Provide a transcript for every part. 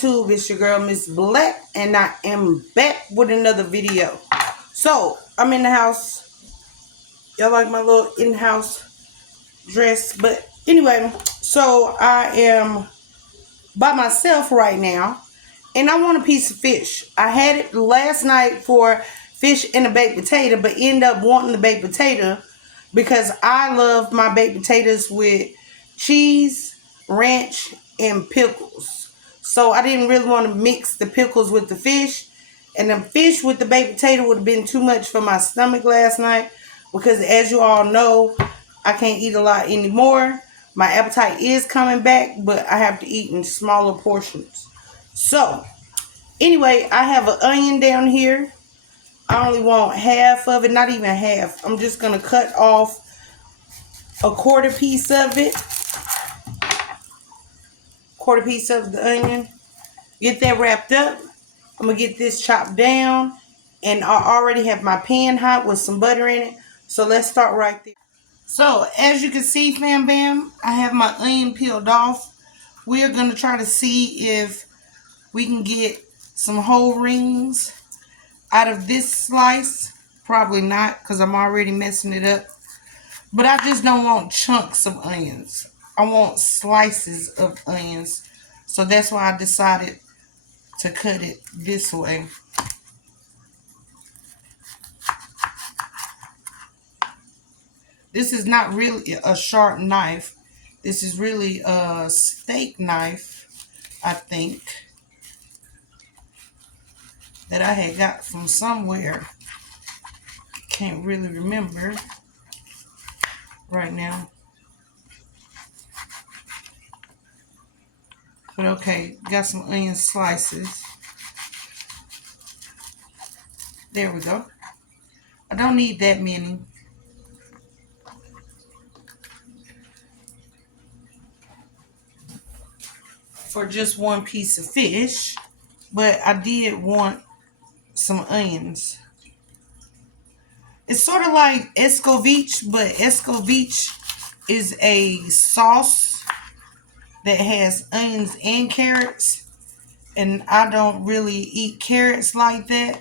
YouTube? It's your girl Miss Black, and I am back with another video. So I'm in the house. Y'all like my little in-house dress? But anyway, so I am by myself right now, and I want a piece of fish. I had it last night for fish and a baked potato, but end up wanting the baked potato because I love my baked potatoes with cheese, ranch, and pickles. So I didn't really want to mix the pickles with the fish. And the fish with the baked potato would have been too much for my stomach last night because, as you all know, I can't eat a lot anymore. My appetite is coming back, but I have to eat in smaller portions. So, anyway, I have an onion down here. I only want half of it, not even half. I'm just going to cut off a quarter piece of it. Quarter piece of the onion. Get that wrapped up. I'm going to get this chopped down. And I already have my pan hot with some butter in it. So let's start right there. So as you can see, fam bam, I have my onion peeled off. We're going to try to see if we can get some whole rings out of this slice. Probably not, because I'm already messing it up. But I just don't want chunks of onions. I want slices of onions. So that's why I decided to cut it this way. This is not really a sharp knife. This is really a steak knife, I think, that I had got from somewhere. Can't really remember right now. But okay, got some onion slices. There we go. I don't need that many. For just one piece of fish, but I did want some onions. It's sort of like escovitch, but escovitch is a sauce that has onions and carrots, and I don't really eat carrots like that,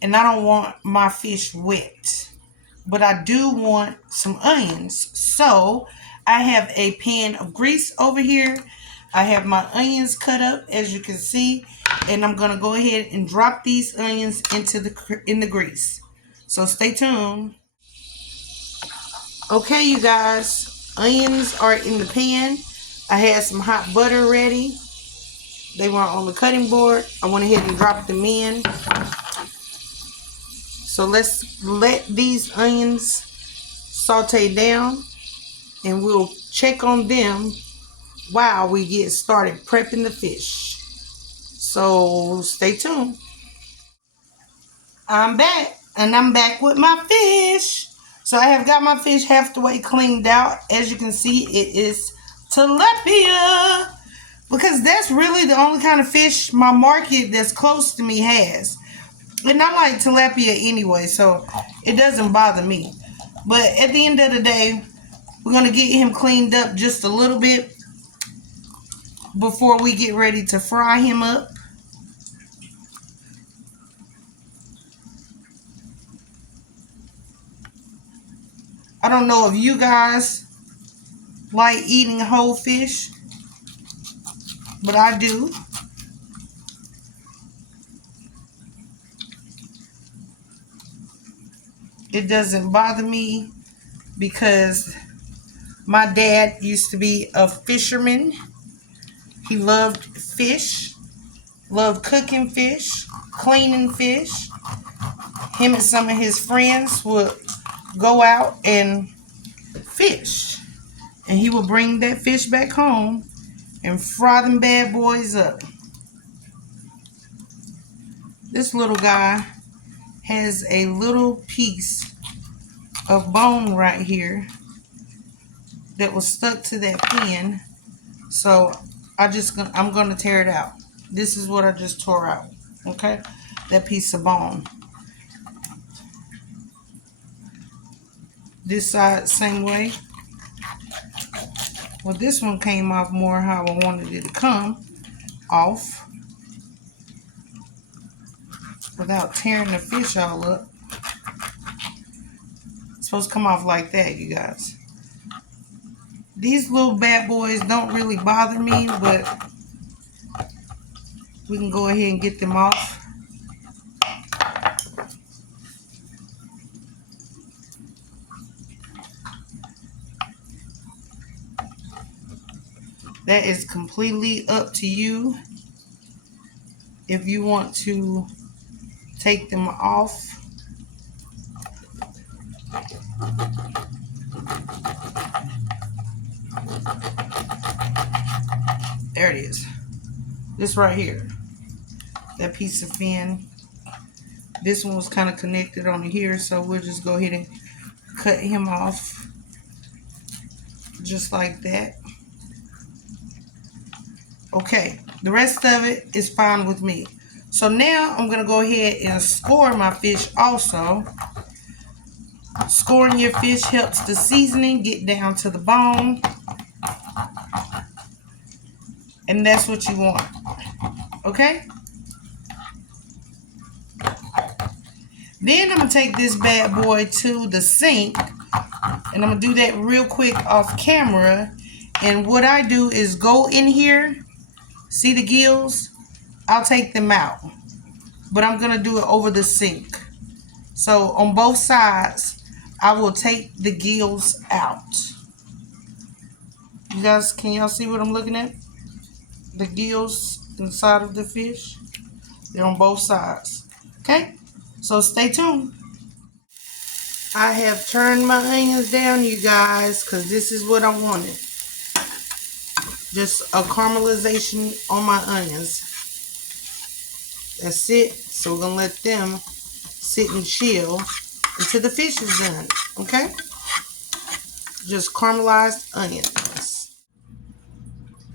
and I don't want my fish wet, but I do want some onions. So I have a pan of grease over here. I have my onions cut up, as you can see, and I'm gonna go ahead and drop these onions into the grease. So stay tuned. Okay, you guys, onions are in the pan. I had some hot butter ready. They were on the cutting board. I went ahead and dropped them in. So let's let these onions saute down, and we'll check on them while we get started prepping the fish. So stay tuned. I'm back, and I'm back with my fish. So I have got my fish half the way cleaned out. As you can see, it is tilapia, because that's really the only kind of fish my market that's close to me has. And I like tilapia anyway, so it doesn't bother me. But at the end of the day, we're going to get him cleaned up just a little bit before we get ready to fry him up. I don't know if you guys like eating whole fish, but I do. It doesn't bother me because my dad used to be a fisherman. He loved fish, loved cooking fish, cleaning fish. Him and some of his friends would go out and fish. And he would bring that fish back home and fry them bad boys up. This little guy has a little piece of bone right here that was stuck to that pan. So I'm gonna tear it out. This is what I just tore out. Okay, that piece of bone. This side, same way. Well, this one came off more how I wanted it to come. off without tearing the fish all up. It's supposed to come off like that, you guys. These little bad boys don't really bother me, but we can go ahead and get them off. That is completely up to you if you want to take them off. There it is. This right here. That piece of fin. This one was kind of connected on here, so we'll just go ahead and cut him off just like that. Okay, the rest of it is fine with me. So now I'm going to go ahead and score my fish also. Scoring your fish helps the seasoning get down to the bone. And that's what you want. Okay? Then I'm going to take this bad boy to the sink. And I'm going to do that real quick off camera. And what I do is go in here. See the gills? I'll take them out. But I'm going to do it over the sink. So on both sides, I will take the gills out. You guys, can y'all see what I'm looking at? The gills inside of the fish. They're on both sides. Okay? So stay tuned. I have turned my onions down, you guys, because this is what I wanted. Just a caramelization on my onions. That's it. So we're going to let them sit and chill until the fish is done. Okay? Just caramelized onions.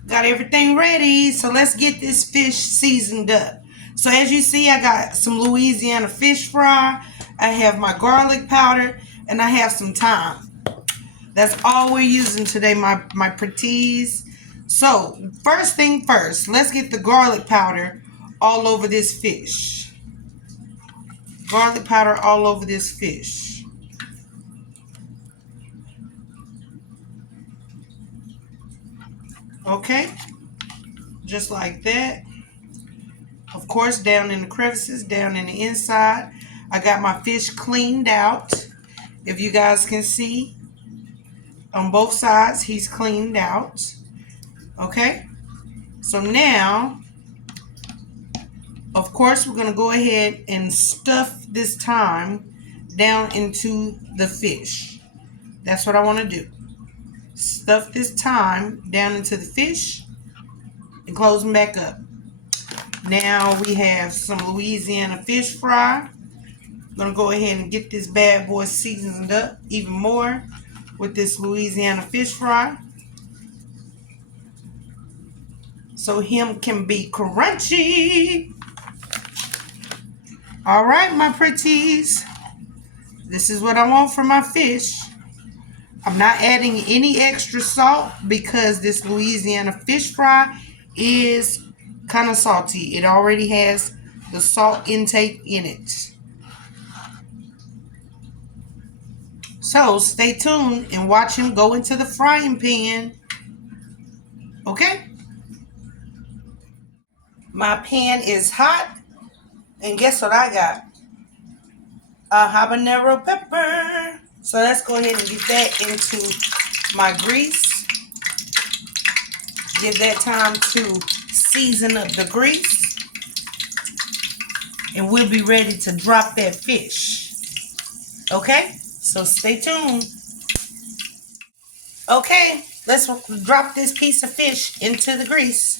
Got everything ready. So let's get this fish seasoned up. So as you see, I got some Louisiana fish fry. I have my garlic powder. And I have some thyme. That's all we're using today, my pretties. So first thing first, let's get the garlic powder all over this fish. Garlic powder all over this fish. Okay, just like that. Of course, down in the crevices, down in the inside. I got my fish cleaned out. If you guys can see, on both sides, he's cleaned out. Okay, so now, of course, we're going to go ahead and stuff this thyme down into the fish. That's what I want to do. Stuff this thyme down into the fish and close them back up. Now we have some Louisiana fish fry. I'm going to go ahead and get this bad boy seasoned up even more with this Louisiana fish fry, so him can be crunchy. All right, my pretties. This is what I want for my fish. I'm not adding any extra salt because this Louisiana fish fry is kind of salty. It already has the salt intake in it. So stay tuned and watch him go into the frying pan. Okay? My pan is hot. And guess what I got? A habanero pepper. So let's go ahead and get that into my grease. Give that time to season up the grease. And we'll be ready to drop that fish. Okay? So stay tuned. Okay, let's drop this piece of fish into the grease.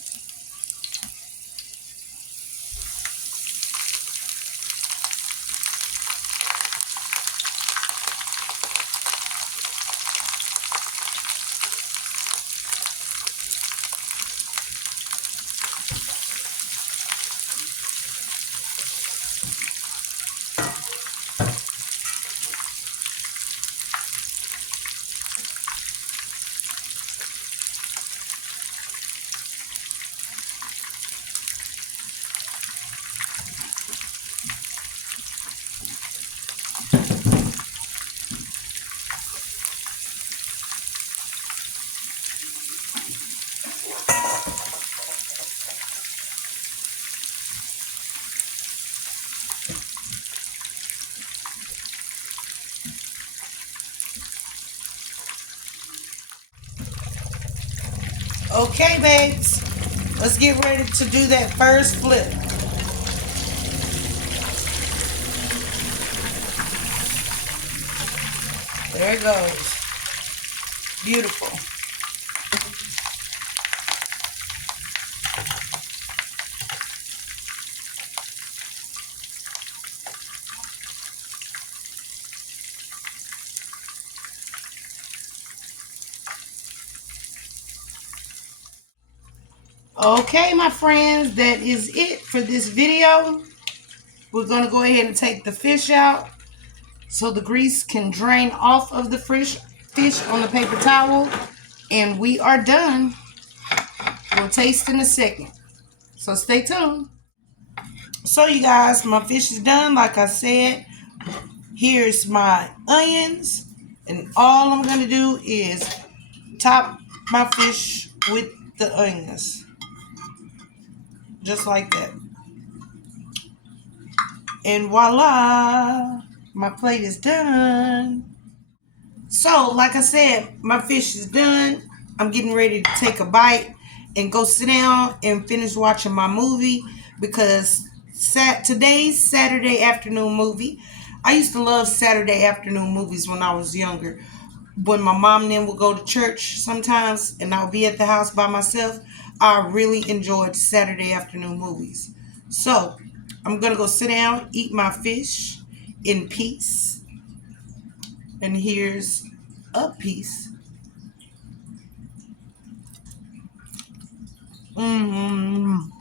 Okay, babes. Let's get ready to do that first flip. There it goes. Beautiful. Okay, my friends, that is it for this video. We're going to go ahead and take the fish out so the grease can drain off of the fish on the paper towel. And we are done. We'll taste in a second. So stay tuned. So you guys, my fish is done. Like I said, here's my onions. And all I'm going to do is top my fish with the onions. Just like that. And voila, my plate is done. So, like I said, my fish is done. I'm getting ready to take a bite and go sit down and finish watching my movie because today's Saturday afternoon movie. I used to love Saturday afternoon movies when I was younger. When my mom and them would go to church sometimes and I would be at the house by myself, I really enjoyed Saturday afternoon movies. So, I'm going to go sit down, eat my fish in peace. And here's a piece. Mmm.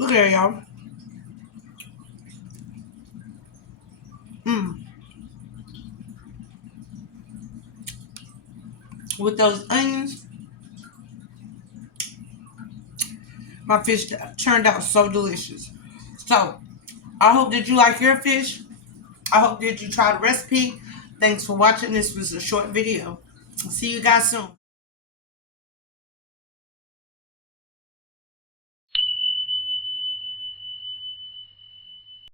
Look at y'all. Mmm. With those onions, my fish turned out so delicious. So, I hope that you like your fish. I hope that you try the recipe. Thanks for watching. This was a short video. See you guys soon.